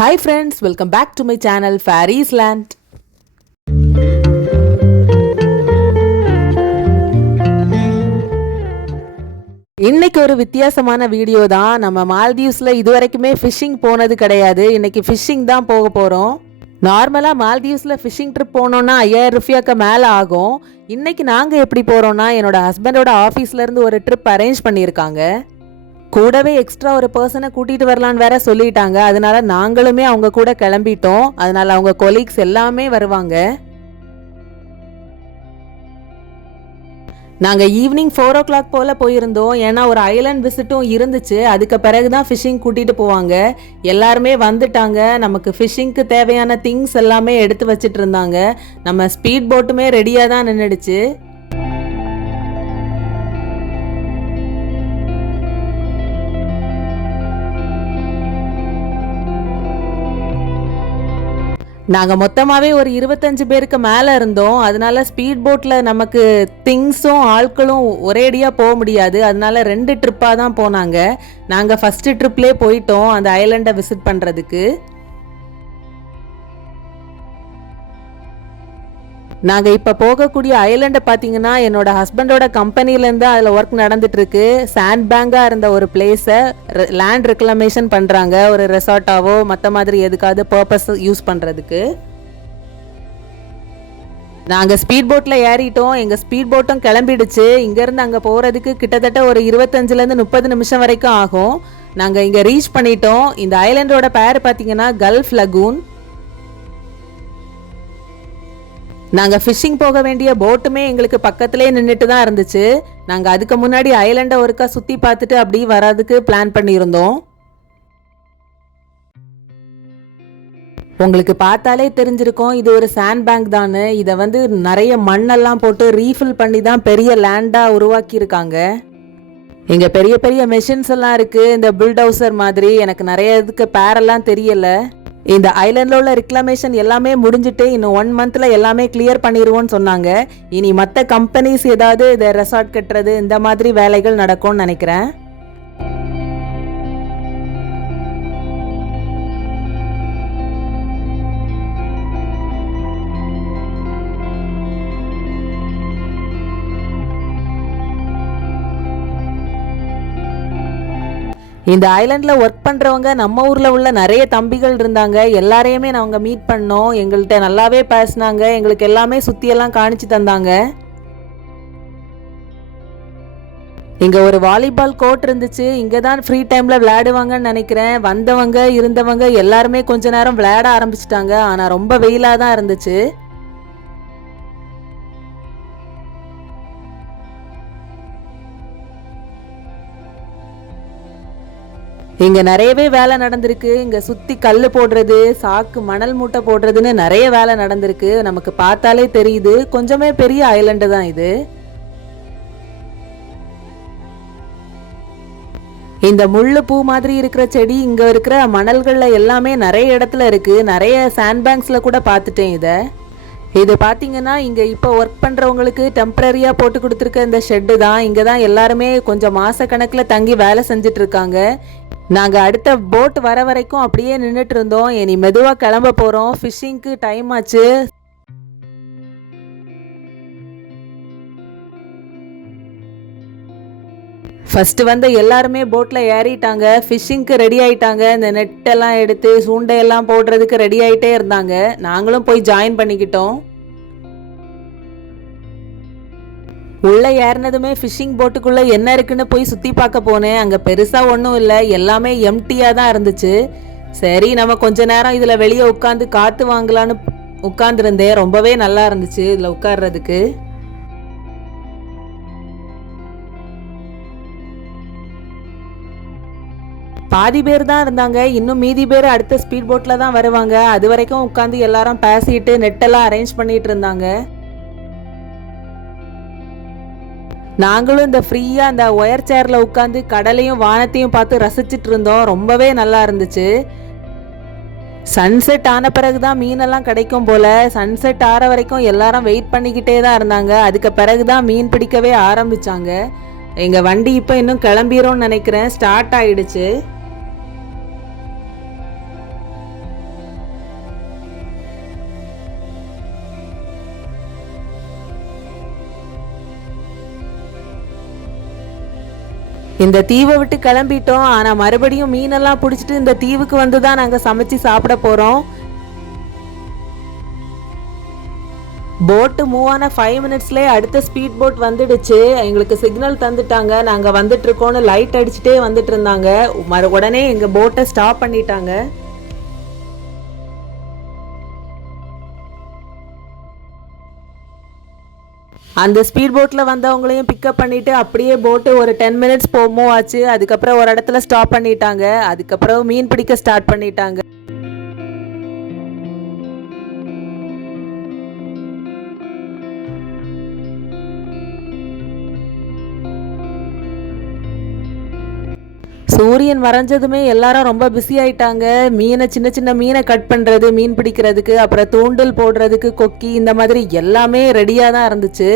Hi friends, welcome back to my channel Fairies Land. இன்னைக்கு ஒரு வித்தியாசமான வீடியோ தான். நம்ம மால்தீவ்ஸ்ல இதுவரைக்குமே ஃபிஷிங் போனது கிடையாது. இன்னைக்கு ஃபிஷிங் தான் போக போறோம். நார்மலா மால்தீவ்ஸ்ல ஃபிஷிங் ட்ரிப் போனோம்னா 5000 ரூபாய்க்கு மேல ஆகும். இன்னைக்கு நாங்க எப்படி போறோம்னா என்னோட ஹஸ்பண்டோட ஆபீஸ்ல இருந்து ஒரு ட்ரிப் அரேஞ்ச் பண்ணியிருக்காங்க. கூடவே எக்ஸ்ட்ரா ஒரு பர்சனை கூட்டிட்டு வரலான்னு வேற சொல்லிட்டாங்க. அதனால நாங்களுமே அவங்க கூட கிளம்பிட்டோம். அதனால அவங்க கொலீக்ஸ் எல்லாமே வருவாங்க. நாங்கள் ஈவினிங் 4 o'clock போல் போயிருந்தோம். ஏன்னா ஒரு ஐலாண்ட் விசிட்டும் இருந்துச்சு. அதுக்கு பிறகு தான் ஃபிஷிங் கூட்டிகிட்டு போவாங்க. எல்லாருமே வந்துட்டாங்க. நமக்கு ஃபிஷிங்க்கு தேவையான திங்ஸ் எல்லாமே எடுத்து வச்சிட்டு இருந்தாங்க. நம்ம ஸ்பீட் போட்டுமே ரெடியாக தான் நின்றுடுச்சு. நாங்கள் மொத்தமாகவே ஒரு 25 பேருக்கு மேலே இருந்தோம். அதனால ஸ்பீட் போட்டில் நமக்கு திங்ஸும் ஆட்களும் ஒரேடியாக போக முடியாது. அதனால 2 ட்ரிப்பாக தான் போனாங்க. நாங்கள் ஃபஸ்ட்டு ட்ரிப்லேயே போயிட்டோம் அந்த ஐலாண்டை விசிட் பண்ணுறதுக்கு. நாங்கள் இப்போ போகக்கூடிய ஐலாண்டை பார்த்தீங்கன்னா என்னோட ஹஸ்பண்டோட கம்பெனிலேருந்து அதில் ஒர்க் நடந்துட்டுருக்கு. சாண்ட் பேங்காக இருந்த ஒரு பிளேஸை லேண்ட் ரெக்ளமேஷன் பண்ணுறாங்க. ஒரு ரெசார்ட்டாவோ மற்ற மாதிரி எதுக்காவது பர்பஸ் யூஸ் பண்ணுறதுக்கு. நாங்கள் ஸ்பீட் போட்டில் ஏறிட்டோம். எங்கள் ஸ்பீட் போட்டும் கிளம்பிடுச்சு. இங்கேருந்து அங்கே போகிறதுக்கு கிட்டத்தட்ட ஒரு 25லேருந்து 30 நிமிஷம் வரைக்கும் ஆகும். நாங்கள் இங்கே ரீச் பண்ணிட்டோம். இந்த ஐலாண்டோட பேர் பார்த்தீங்கன்னா கல்ஃப் லகூன். நாங்கள் ஃபிஷிங் போக வேண்டிய போட்டுமே எங்களுக்கு பக்கத்துலேயே நின்றுட்டு தான் இருந்துச்சு. நாங்கள் அதுக்கு முன்னாடி ஐலாண்டை ஒருக்கா சுற்றி பார்த்துட்டு அப்படி வர்றதுக்கு பிளான் பண்ணியிருந்தோம். உங்களுக்கு பார்த்தாலே தெரிஞ்சிருக்கும் இது ஒரு சாண்ட் பேங்க் தானு. இதை நிறைய மண்ணெல்லாம் போட்டு ரீஃபில் பண்ணி தான் பெரிய லேண்டாக உருவாக்கியிருக்காங்க. இங்கே பெரிய பெரிய மெஷின்ஸ் எல்லாம் இருக்குது. இந்த புல்டவுசர் மாதிரி. எனக்கு நிறைய இதுக்கு பேரெல்லாம் தெரியலை. இந்த ஐலாண்டில் உள்ள ரெக்ளமேஷன் எல்லாமே முடிஞ்சுட்டு இன்னும் 1 monthல எல்லாமே கிளியர் பண்ணிடுவோன்னு சொன்னாங்க. இனி மற்ற கம்பெனிஸ் ஏதாவது இதை ரெசார்ட் கட்டுறது இந்த மாதிரி வேலைகள் நடக்கும்னு நினைக்கிறேன். இந்த ஐலாண்டில் ஒர்க் பண்ணுறவங்க நம்ம ஊரில் உள்ள நிறைய தம்பிகள் இருந்தாங்க. எல்லாரையுமே நாங்கள் மீட் பண்ணோம். எங்கள்கிட்ட நல்லாவே பேசினாங்க. எங்களுக்கு எல்லாமே சுற்றியெல்லாம் காணிச்சு தந்தாங்க. இங்கே ஒரு வாலிபால் கோர்ட் இருந்துச்சு. இங்கே தான் ஃப்ரீ டைமில் விளையாடுவாங்கன்னு நினைக்கிறேன். வந்தவங்க இருந்தவங்க எல்லாருமே கொஞ்ச நேரம் விளையாட ஆரம்பிச்சிட்டாங்க. ஆனால் ரொம்ப வெயிலாக தான் இருந்துச்சு. இங்கே நிறையவே வேலை நடந்திருக்கு. இங்கே சுற்றி கல் போடுறது, சாக்கு மணல் மூட்டை போடுறதுன்னு நிறைய வேலை நடந்திருக்கு. நமக்கு பார்த்தாலே தெரியுது. கொஞ்சமே பெரிய ஐலாண்டு தான் இது. இந்த முள்ளு பூ மாதிரி இருக்கிற செடி இங்கே இருக்கிற மணல்களில் எல்லாமே நிறைய இடத்துல இருக்குது. நிறைய சாண்ட் பேங்க்ஸில் கூட பார்த்துட்டேன் இதை. இது பார்த்தீங்கன்னா இங்கே இப்போ ஒர்க் பண்ணுறவங்களுக்கு டெம்பரரியாக போட்டு கொடுத்துருக்க இந்த ஷெட்டு தான். இங்கே தான் எல்லாருமே கொஞ்சம் மாதக்கணக்கில் தங்கி வேலை செஞ்சுட்டு இருக்காங்க. நாங்கள் அடுத்த போட் வர வரைக்கும் அப்படியே நின்றுட்டு இருந்தோம். இனி மெதுவாக கிளம்ப போகிறோம். ஃபிஷ்ஷிங்க்கு டைம் ஆச்சு. ஃபஸ்ட்டு எல்லாருமே போட்டில் ஏறிட்டாங்க. ஃபிஷ்ஷிங்க்கு ரெடி ஆகிட்டாங்க. இந்த நெட்டெல்லாம் எடுத்து சூண்டையெல்லாம் போடுறதுக்கு ரெடி ஆகிட்டே இருந்தாங்க. நாங்களும் போய் ஜாயின் பண்ணிக்கிட்டோம். உள்ளே ஏறினதுமே ஃபிஷ்ஷிங் போட்டுக்குள்ளே என்ன இருக்குன்னு போய் சுற்றி பார்க்க போனேன். அங்கே பெருசாக ஒன்றும் இல்லை. எல்லாமே எம்டியாக தான் இருந்துச்சு. சரி நம்ம கொஞ்ச நேரம் இதில் வெளியே உட்காந்து காற்று வாங்கலான்னு உட்காந்துருந்தேன். ரொம்பவே நல்லா இருந்துச்சு இதில் உட்கார்றதுக்கு. பாதி பேர் தான் இருந்தாங்க. இன்னும் மீதி பேர் அடுத்த ஸ்பீட் போட்டில் தான் வருவாங்க. அது வரைக்கும் உட்காந்து எல்லாரும் பேசிட்டு நெட்டெல்லாம் அரேஞ்ச் பண்ணிட்டு இருந்தாங்க. நாங்களும் இந்த ஃப்ரீயாக அந்த ஒயர் சேரில் உட்காந்து கடலையும் வானத்தையும் பார்த்து ரசிச்சுட்டு இருந்தோம். ரொம்பவே நல்லா இருந்துச்சு. சன்செட் ஆன பிறகு தான் மீனெல்லாம் கிடைக்கும் போல். சன்செட் ஆற வரைக்கும் எல்லாரும் வெயிட் பண்ணிக்கிட்டே தான் இருந்தாங்க. அதுக்கு பிறகு தான் மீன் பிடிக்கவே ஆரம்பித்தாங்க. எங்கள் வண்டி இப்போ இன்னும் கிளம்பிரோன்னு நினைக்கிறேன். ஸ்டார்ட் ஆகிடுச்சு. இந்த தீவை விட்டு கிளம்பிட்டோம். ஆனா மறுபடியும் மீனெல்லாம் பிடிச்சிட்டு இந்த தீவுக்கு வந்து தான் நாங்க சமைச்சு சாப்பிட போறோம். போட்டு மூவ் ஆன 5 மினிட்ஸ்லேயே அடுத்த ஸ்பீட் போட் வந்துடுச்சு. எங்களுக்கு சிக்னல் தந்துட்டாங்க, நாங்கள் வந்துட்டு இருக்கோன்னு லைட் அடிச்சுட்டே வந்துட்டு இருந்தாங்க. உடனே எங்கள் போட்டை ஸ்டாப் பண்ணிட்டாங்க. அந்த ஸ்பீட் போட்டில் வந்தவங்களையும் பிக்கப் பண்ணிவிட்டு அப்படியே போட்டு ஒரு 10 மினிட்ஸ் மூவ் ஆச்சு. அதுக்கப்புறம் ஒரு இடத்துல ஸ்டாப் பண்ணிட்டாங்க. அதுக்கப்புறம் மீன் பிடிக்க ஸ்டார்ட் பண்ணிட்டாங்க. சூரியன் மறைஞ்சதுமே எல்லாரும் ரொம்ப பிஸி ஆயிட்டாங்க. மீனை சின்ன சின்ன மீனை கட் பண்ணுறது, மீன் பிடிக்கிறதுக்கு, அப்புறம் தூண்டில் போடுறதுக்கு கொக்கி, இந்த மாதிரி எல்லாமே ரெடியாக தான் இருந்துச்சு.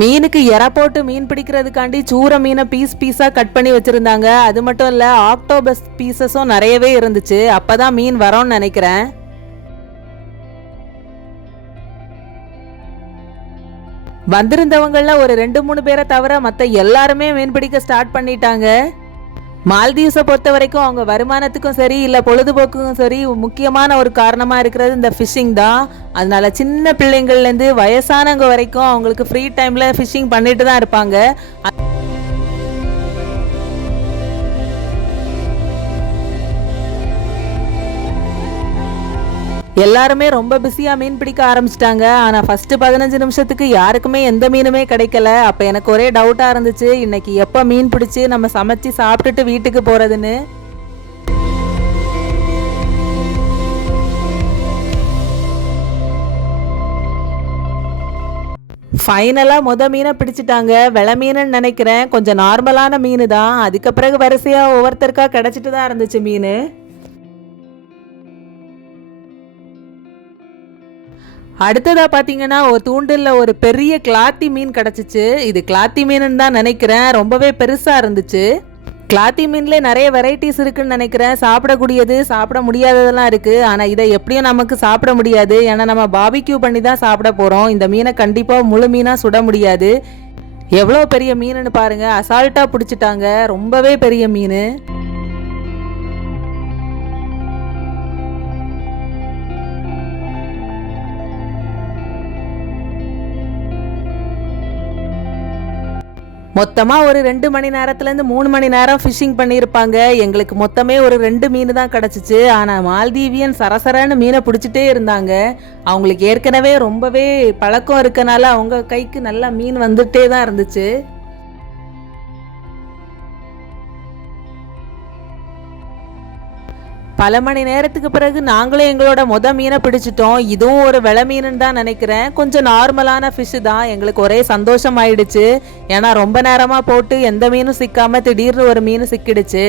மீனுக்கு எரை போட்டு மீன் பிடிக்கிறதுக்காண்டி சூற மீனை பீஸாக கட் பண்ணி வச்சுருந்தாங்க. அது மட்டும் இல்லை, ஆக்டோபஸ் பீசஸும் நிறையவே இருந்துச்சு. அப்போ தான் மீன் வரோன்னு நினைக்கிறேன். வந்திருந்தவங்களில் ஒரு 2-3 பேரை தவிர மற்ற எல்லாருமே மீன் பிடிக்க ஸ்டார்ட் பண்ணிட்டாங்க. மால்தீவ்ஸை பொறுத்த வரைக்கும் அவங்க வருமானத்துக்கும் சரி இல்லை பொழுதுபோக்குக்கும் சரி முக்கியமான ஒரு காரணமாக இருக்கிறது இந்த ஃபிஷ்ஷிங் தான். அதனால சின்ன பிள்ளைங்கள்லேருந்து வயசானவங்க வரைக்கும் அவங்களுக்கு ஃப்ரீ டைமில் ஃபிஷ்ஷிங் பண்ணிட்டு தான் இருப்பாங்க. எல்லாருமே ரொம்ப பிஸியாக மீன் பிடிக்க ஆரம்பிச்சிட்டாங்க. ஆனால் ஃபஸ்ட்டு 15 நிமிஷத்துக்கு யாருக்குமே எந்த மீனுமே கிடைக்கல. அப்போ எனக்கு ஒரே டவுட்டாக இருந்துச்சு, இன்னைக்கு எப்போ மீன் பிடிச்சி நம்ம சமைச்சு சாப்பிட்டுட்டு வீட்டுக்கு போகிறதுன்னு. ஃபைனலாக மீனை பிடிச்சிட்டாங்க. வெளை மீனுன்னு நினைக்கிறேன். கொஞ்சம் நார்மலான மீன் தான். அதுக்கு பிறகு வரிசையாக ஒவ்வொருத்தருக்கா கிடச்சிட்டு தான் இருந்துச்சு மீன். அடுத்ததாக பார்த்தீங்கன்னா ஒரு தூண்டில் ஒரு பெரிய கிளாத்தி மீன் கிடச்சிச்சு. இது கிளாத்தி மீனுன்னு தான் நினைக்கிறேன். ரொம்பவே பெருசாக இருந்துச்சு. கிளாத்தி மீன்லேயே நிறைய வெரைட்டிஸ் இருக்குன்னு நினைக்கிறேன். சாப்பிடக்கூடியது, சாப்பிட முடியாததெல்லாம் இருக்குது. ஆனால் இதை எப்படியும் நமக்கு சாப்பிட முடியாது. ஏன்னா நம்ம பாபிக்யூ பண்ணி தான் சாப்பிட போகிறோம். இந்த மீனை கண்டிப்பாக முழு மீனாக சுட முடியாது. எவ்வளோ பெரிய மீனுன்னு பாருங்கள். அசால்ட்டாக பிடிச்சிட்டாங்க. ரொம்பவே பெரிய மீன். மொத்தமாக ஒரு 2 மணி நேரத்துலேருந்து 3 மணி நேரம் ஃபிஷ்ஷிங் பண்ணியிருப்பாங்க. எங்களுக்கு மொத்தமே ஒரு 2 மீன் தான் கிடச்சிச்சு. ஆனால் மால்தீவியன் சரசரன்னு மீனை பிடிச்சிட்டே இருந்தாங்க. அவங்களுக்கு ஏற்கனவே ரொம்பவே பழக்கம் இருக்கனால அவங்க கைக்கு நல்லா மீன் வந்துட்டே தான் இருந்துச்சு. பல மணி நேரத்துக்கு பிறகு நாங்களே எங்களோட மீனை பிடிச்சிட்டோம். இதுவும் ஒரு வெளை மீனுன்னு தான் நினைக்கிறேன். கொஞ்சம் நார்மலான ஃபிஷ்ஷு தான். எங்களுக்கு ஒரே சந்தோஷம் ஆயிடுச்சு. ஏன்னா ரொம்ப நேரமாக போட்டு எந்த மீனும் சிக்காமல் திடீர்னு ஒரு மீன் சிக்கிடுச்சு.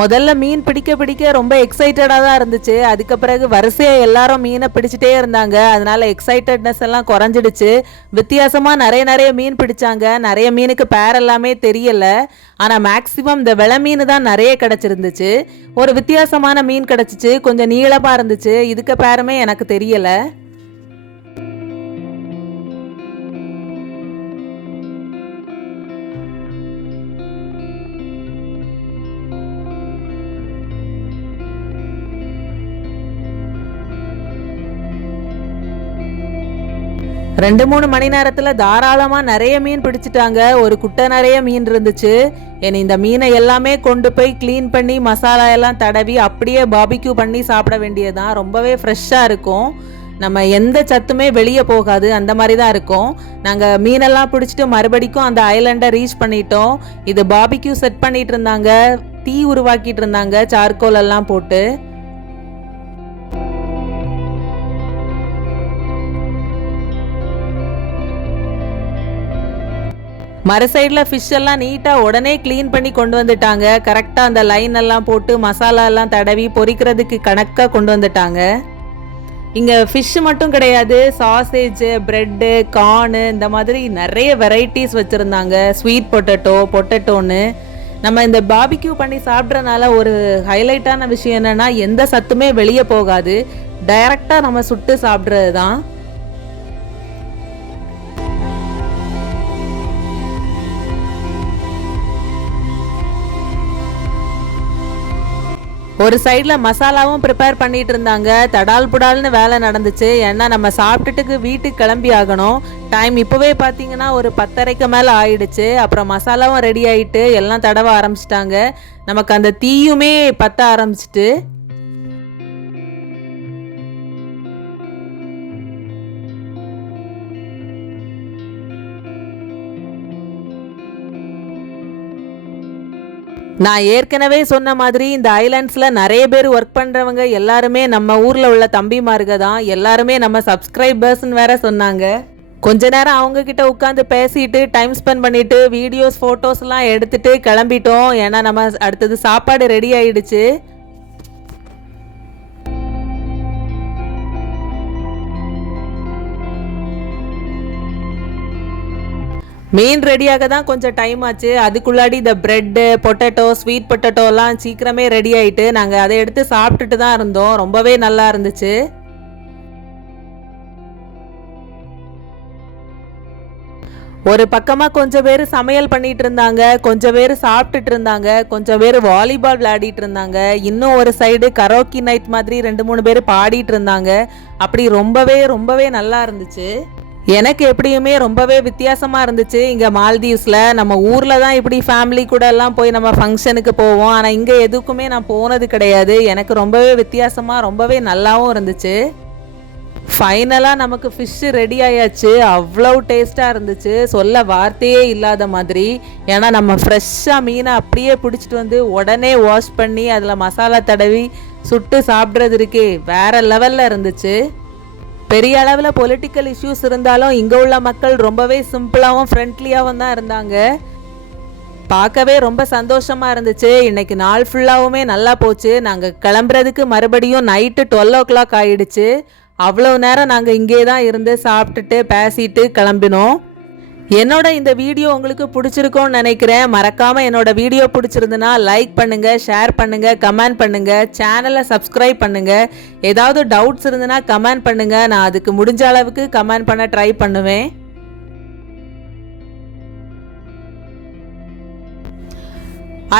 முதல்ல மீன் பிடிக்க ரொம்ப எக்ஸைட்டடாக தான் இருந்துச்சு. அதுக்கு பிறகு வரிசையாக எல்லாரும் மீனை பிடிச்சிட்டே இருந்தாங்க. அதனால எக்ஸைட்டட்னஸ் எல்லாம் குறைஞ்சிடுச்சு. வித்தியாசமாக நிறைய மீன் பிடிச்சாங்க. நிறைய மீனுக்கு பேர் எல்லாமே தெரியலை. ஆனால் மேக்ஸிமம் இந்த வெளை மீன் தான் நிறைய கிடச்சிருந்துச்சு. ஒரு வித்தியாசமான மீன் கிடச்சிச்சு. கொஞ்சம் நீளமாக இருந்துச்சு. இதுக்கு பேருமே எனக்கு தெரியலை. ரெண்டு 3 மணி நேரத்தில் தாராளமாக நிறைய மீன் பிடிச்சிட்டாங்க. ஒரு குட்டை நிறைய மீன் இருந்துச்சு. இந்த மீனை எல்லாமே கொண்டு போய் க்ளீன் பண்ணி மசாலா எல்லாம் தடவி அப்படியே பாபிக்யூ பண்ணி சாப்பிட வேண்டியதுதான். ரொம்பவே ஃப்ரெஷ்ஷாக இருக்கும். நம்ம எந்த சத்துமே வெளியே போகாது, அந்த மாதிரி தான் இருக்கும். நாங்கள் மீனெல்லாம் பிடிச்சிட்டு மறுபடிக்கும் அந்த ஐலண்டை ரீச் பண்ணிட்டோம். இது பாபிக்யூ செட் பண்ணிட்டு இருந்தாங்க, தீ உருவாக்கிட்டு இருந்தாங்க சார்கோல் எல்லாம் போட்டு. மறு சைடில் ஃபிஷ் எல்லாம் நீட்டாக உடனே க்ளீன் பண்ணி கொண்டு வந்துட்டாங்க. கரெக்டாக அந்த லைன் எல்லாம் போட்டு மசாலா எல்லாம் தடவி பொரிக்கிறதுக்கு கணக்காக கொண்டு வந்துட்டாங்க. இங்கே ஃபிஷ்ஷு மட்டும் கிடையாது, சாசேஜ், ப்ரெட்டு, கார்னு இந்த மாதிரி நிறைய வெரைட்டிஸ் வச்சுருந்தாங்க. ஸ்வீட் பொட்டேட்டோன்னு நம்ம இந்த பாபிக்யூ பண்ணி சாப்பிட்றனால ஒரு ஹைலைட்டான விஷயம் என்னென்னா எந்த சத்துமே வெளியே போகாது, டைரெக்டாக நம்ம சுட்டு சாப்பிட்றது தான். ஒரு சைடில் மசாலாவும் ப்ரிப்பேர் பண்ணிட்டு இருந்தாங்க. தடால் புடால்னு வேலை நடந்துச்சு. ஏன்னா நம்ம சாப்பிட்டுட்டு வீட்டுக்கு கிளம்பி ஆகணும். டைம் இப்போவே பார்த்தீங்கன்னா ஒரு 10:30க்கு மேலே ஆயிடுச்சு. அப்புறம் மசாலாவும் ரெடி ஆகிட்டு எல்லாம் தடவ ஆரம்பிச்சிட்டாங்க. நமக்கு அந்த தீயுமே பற்ற ஆரம்பிச்சிட்டு நான் ஏற்கனவே சொன்ன மாதிரி இந்த ஐலாண்ட்ஸில் நிறைய பேர் ஒர்க் பண்ணுறவங்க எல்லாருமே நம்ம ஊரில் உள்ள தம்பிமாருங்க தான். எல்லாருமே நம்ம சப்ஸ்கிரைபர்ஸ்ன்னு வேற சொன்னாங்க. கொஞ்ச நேரம் அவங்க கிட்ட உட்காந்து பேசிட்டு டைம் ஸ்பெண்ட் பண்ணிட்டு வீடியோஸ் ஃபோட்டோஸ்லாம் எடுத்துட்டு கிளம்பிட்டோம். ஏன்னா நம்ம அடுத்தது சாப்பாடு ரெடி ஆயிடுச்சு. மீன் ரெடியாக தான் கொஞ்சம் டைம் ஆச்சு. அதுக்குள்ளாடி இந்த ப்ரெட்டு, பொட்டேட்டோ, ஸ்வீட் பொட்டேட்டோலாம் சீக்கிரமே ரெடி ஆகிட்டு நாங்கள் அதை எடுத்து சாப்பிட்டுட்டு தான் இருந்தோம். ரொம்பவே நல்லா இருந்துச்சு. ஒரு பக்கமாக கொஞ்சம் பேர் சமையல் பண்ணிட்டு இருந்தாங்க, கொஞ்சம் பேர் சாப்பிட்டுட்டு இருந்தாங்க, கொஞ்சம் பேர் வாலிபால் விளையாடிட்டு இருந்தாங்க. இன்னும் ஒரு சைடு கரோக்கி நைட் மாதிரி 2-3 பேர் பாடிட்டு இருந்தாங்க. அப்படி ரொம்பவே நல்லா இருந்துச்சு. எனக்கு எப்படியுமே ரொம்பவே வித்தியாசமாக இருந்துச்சு. இங்கே மால்தீவ்ஸில் நம்ம ஊரில் தான் இப்படி ஃபேமிலி கூட எல்லாம் போய் நம்ம ஃபங்க்ஷனுக்கு போவோம். ஆனால் இங்கே எதுக்குமே நான் போனது கிடையாது. எனக்கு ரொம்பவே வித்தியாசமாக ரொம்பவே நல்லாவும் இருந்துச்சு. ஃபைனலாக நமக்கு ஃபிஷ்ஷு ரெடி ஆயாச்சு. அவ்வளோ டேஸ்ட்டாக இருந்துச்சு, சொல்ல வார்த்தையே இல்லாத மாதிரி. ஏன்னா நம்ம ஃப்ரெஷ்ஷாக மீனை அப்படியே பிடிச்சிட்டு வந்து உடனே வாஷ் பண்ணி அதில் மசாலா தடவி சுட்டு சாப்பிட்றது இருக்கே வேறு லெவலில் இருந்துச்சு. பெரிய அளவில் பொலிட்டிக்கல் இஷ்யூஸ் இருந்தாலும் இங்கே உள்ள மக்கள் ரொம்பவே சிம்பிளாகவும் ஃப்ரெண்ட்லியாகவும் தான் இருந்தாங்க. பார்க்கவே ரொம்ப சந்தோஷமாக இருந்துச்சு. இன்றைக்கி நாள் ஃபுல்லாகவுமே நல்லா போச்சு. நாங்கள் கிளம்புறதுக்கு மறுபடியும் நைட்டு 12 o'clock ஆகிடுச்சு. அவ்வளோ நேரம் நாங்கள் இங்கே தான் இருந்து சாப்பிட்டுட்டு பேசிட்டு கிளம்பினோம். என்னோட இந்த வீடியோ உங்களுக்கு பிடிச்சிருக்கோன்னு நினைக்கிறேன். மறக்காமல் என்னோட வீடியோ பிடிச்சிருந்துன்னா லைக் பண்ணுங்கள், ஷேர் பண்ணுங்கள், கமெண்ட் பண்ணுங்கள், சேனலை சப்ஸ்கிரைப் பண்ணுங்கள். ஏதாவது டவுட்ஸ் இருந்துன்னா கமெண்ட் பண்ணுங்கள். நான் அதுக்கு முடிஞ்ச அளவுக்கு கமெண்ட் பண்ண ட்ரை பண்ணுவேன்.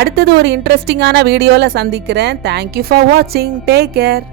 அடுத்தது ஒரு இன்ட்ரெஸ்டிங்கான வீடியோவில் சந்திக்கிறேன். தேங்க்யூ ஃபார் வாட்சிங். Take care.